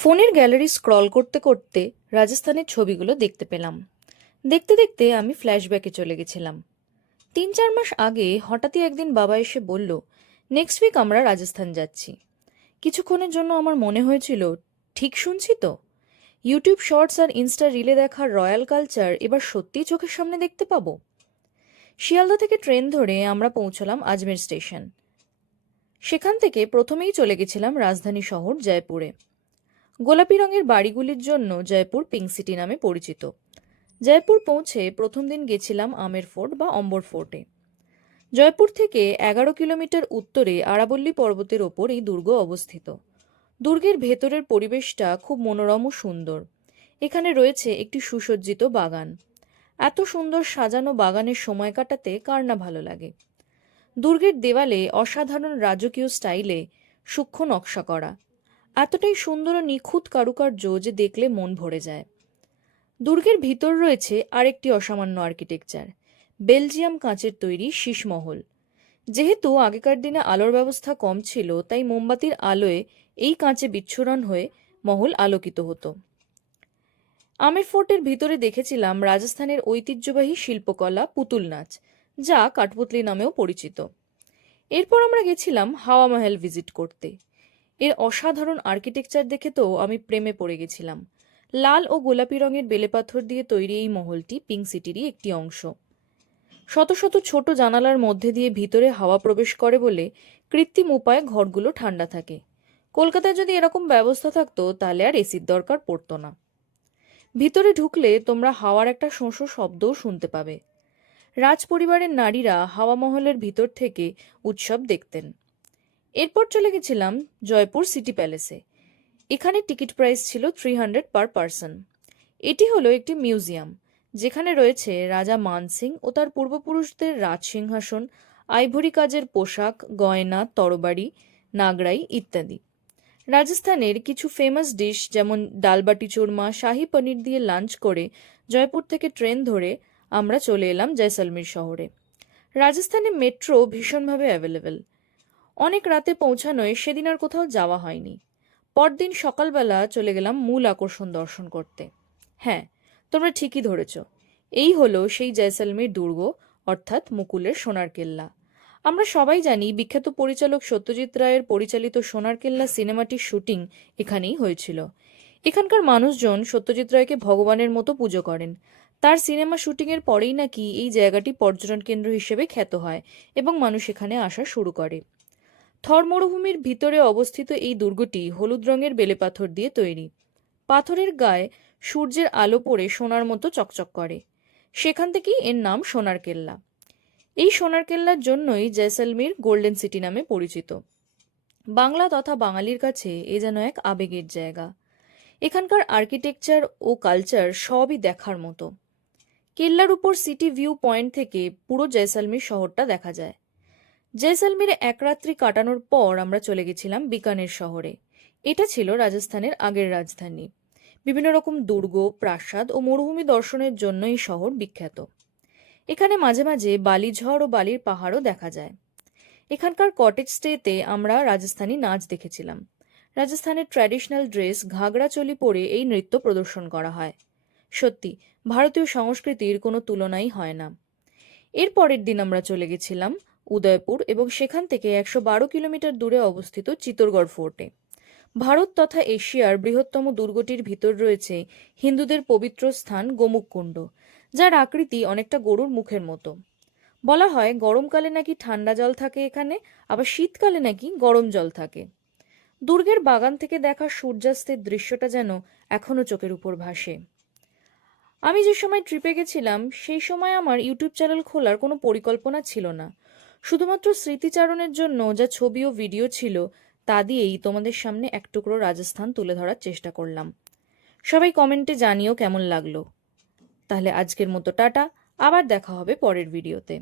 ফোনের gallery scroll করতে করতে রাজস্থানের ছবিগুলো দেখতে পেলাম। দেখতে দেখতে আমি ফ্ল্যাশব্যাকে চলে গেছিলাম। 3-4 মাস আগে হঠাৎই একদিন বাবা এসে বলল, নেক্সট উইক আমরা রাজস্থান যাচ্ছি। কিছুক্ষণের জন্য আমার মনে হয়েছিল, ঠিক শুনছি তো? ইউটিউব শর্টস আর ইনস্টা রিলে দেখার রয়্যাল কালচার এবার সত্যিই চোখের সামনে দেখতে পাবো। শিয়ালদা থেকে ট্রেন ধরে আমরা পৌঁছলাম আজমের স্টেশন। সেখান থেকে প্রথমেই চলে গেছিলাম রাজধানী শহর জয়পুরে। গোলাপি রঙের বাড়িগুলির জন্য জয়পুর পিঙ্ক সিটি নামে পরিচিত। জয়পুর পৌঁছে প্রথম দিন গেছিলাম আমের ফোর্ট বা অম্বর ফোর্টে। জয়পুর থেকে 11 কিলোমিটার উত্তরে আরাবল্লী পর্বতের ওপর এই দুর্গ অবস্থিত। দুর্গের ভেতরের পরিবেশটা খুব মনোরম ও সুন্দর। এখানে রয়েছে একটি সুসজ্জিত বাগান। এত সুন্দর সাজানো বাগানের সময় কাটাতে কার না ভালো লাগে। দুর্গের দেওয়ালে অসাধারণ রাজকীয় স্টাইলে সূক্ষ্ম নকশা করা। এতটাই সুন্দর ও নিখুঁত কারুকার্য যে দেখলে মন ভরে যায়। দুর্গের ভিতর রয়েছে আরেকটি অসামান্য আর্কিটেকচার, বেলজিয়াম কাঁচের তৈরি শীষমহল। যেহেতু আগেকার দিনে আলোর ব্যবস্থা কম ছিল, তাই মোমবাতির আলোয় এই কাঁচে বিচ্ছুরণ হয়ে মহল আলোকিত হতো। আমের ফোর্টের ভিতরে দেখেছিলাম রাজস্থানের ঐতিহ্যবাহী শিল্পকলা পুতুল নাচ, যা কাঠপুতলি নামেও পরিচিত। এরপর আমরা গেছিলাম হাওয়া মহল ভিজিট করতে। এর অসাধারণ আর্কিটেকচার দেখে তো আমি প্রেমে পড়ে গেছিলাম। লাল ও গোলাপি রঙের বেলেপাথর দিয়ে তৈরি এই মহলটি পিঙ্ক সিটিরই একটি অংশ। শত শত ছোট জানালার মধ্যে দিয়ে ভিতরে হাওয়া প্রবেশ করে বলে কৃত্রিম উপায়ে ঘরগুলো ঠান্ডা থাকে। কলকাতায় যদি এরকম ব্যবস্থা থাকতো তাহলে আর এসির দরকার পড়তো না। ভিতরে ঢুকলে তোমরা হাওয়ার একটা শোঁ শোঁ শব্দও শুনতে পাবে। রাজ পরিবারের নারীরা হাওয়া মহলের ভিতর থেকে উৎসব দেখতেন। এরপর চলে গেছিলাম জয়পুর সিটি প্যালেসে। এখানে টিকিট প্রাইস ছিল 300 পার পারসন। এটি হলো একটি মিউজিয়াম, যেখানে রয়েছে রাজা মানসিং ও তার পূর্বপুরুষদের রাজসিংহাসন, আইভরি কাজের পোশাক, গয়না, তরবারি, নাগরাই ইত্যাদি। রাজস্থানের কিছু ফেমাস ডিশ যেমন ডালবাটি চূরমা, শাহি পনির দিয়ে লাঞ্চ করে জয়পুর থেকে ট্রেন ধরে আমরা চলে এলাম জয়সলমীর শহরে। রাজস্থানে মেট্রো ভীষণভাবে অ্যাভেলেবেল। অনেক রাতে পৌঁছানোয় সেদিন আর কোথাও যাওয়া হয়নি। পরদিন সকালবেলা চলে গেলাম মূল আকর্ষণ দর্শন করতে। হ্যাঁ, তোমরা ঠিকই ধরেছ, এই হলো সেই জয়সলমীর দুর্গ, অর্থাৎ মুকুলের সোনার কেল্লা। আমরা সবাই জানি বিখ্যাত পরিচালক সত্যজিৎ রায়ের পরিচালিত সোনার কেল্লা সিনেমাটির শুটিং এখানেই হয়েছিল। এখানকার মানুষজন সত্যজিৎ রায়কে ভগবানের মতো পুজো করেন। তার সিনেমা শুটিংয়ের পরেই নাকি এই জায়গাটি পর্যটন কেন্দ্র হিসেবে খ্যাত হয় এবং মানুষ এখানে আসা শুরু করে। থর মরুভূমির ভিতরে অবস্থিত এই দুর্গটি হলুদ রঙের বেলেপাথর দিয়ে তৈরি। পাথরের গায়ে সূর্যের আলো পড়ে সোনার মতো চকচক করে। সেখান থেকেই এর নাম সোনার কেল্লা। এই সোনার কেল্লার জন্যই জয়সলমীর গোল্ডেন সিটি নামে পরিচিত। বাংলা তথা বাঙালির কাছে এ যেন এক আবেগের জায়গা। এখানকার আর্কিটেকচার ও কালচার সবই দেখার মতো। কেল্লার উপর সিটি ভিউ পয়েন্ট থেকে পুরো জয়সলমীর শহরটা দেখা যায়। জয়সলমীরে এক রাত্রি কাটানোর পর আমরা চলে গেছিলাম বিকানের শহরে। এটা ছিল রাজস্থানের আগের রাজধানী। বিভিন্ন রকম দুর্গ, প্রাসাদ ও মরুভূমি দর্শনের জন্য এই শহর বিখ্যাত। এখানে মাঝে মাঝে বালিঝড় ও বালির পাহাড়ও দেখা যায়। এখানকার কটেজ স্টেতে আমরা রাজস্থানী নাচ দেখেছিলাম। রাজস্থানের ট্র্যাডিশনাল ড্রেস ঘাগরা চলি পরে এই নৃত্য প্রদর্শন করা হয়। সত্যি ভারতীয় সংস্কৃতির কোনো তুলনাই হয় না। এর পরের দিন আমরা চলে গেছিলাম উদয়পুর এবং সেখান থেকে 112 কিলোমিটার দূরে অবস্থিত চিত্তরগড় ফোর্টে। ভারত তথা এশিয়ার বৃহত্তম দুর্গটির ভিতর রয়েছে হিন্দুদের পবিত্র স্থান গোমুখকুণ্ড, যার আকৃতি অনেকটা গরুর মুখের মতো। বলা হয় গরমকালে নাকি ঠান্ডা জল থাকে এখানে, আবার শীতকালে নাকি গরম জল থাকে। দুর্গের বাগান থেকে দেখা সূর্যাস্তের দৃশ্যটা যেন এখনো চোখের উপর ভাসে। আমি যে সময় ট্রিপে গেছিলাম সেই সময় আমার ইউটিউব চ্যানেল খোলার কোনো পরিকল্পনা ছিল না। শুধুমাত্র স্মৃতিচারণের জন্য যা ছবি ও ভিডিও ছিল তা দিয়েই তোমাদের সামনে এক টুকরো রাজস্থান তুলে ধরার চেষ্টা করলাম। সবাই কমেন্টে জানিও কেমন লাগলো। তাহলে আজকের মতো টাটা, আবার দেখা হবে পরের ভিডিওতে।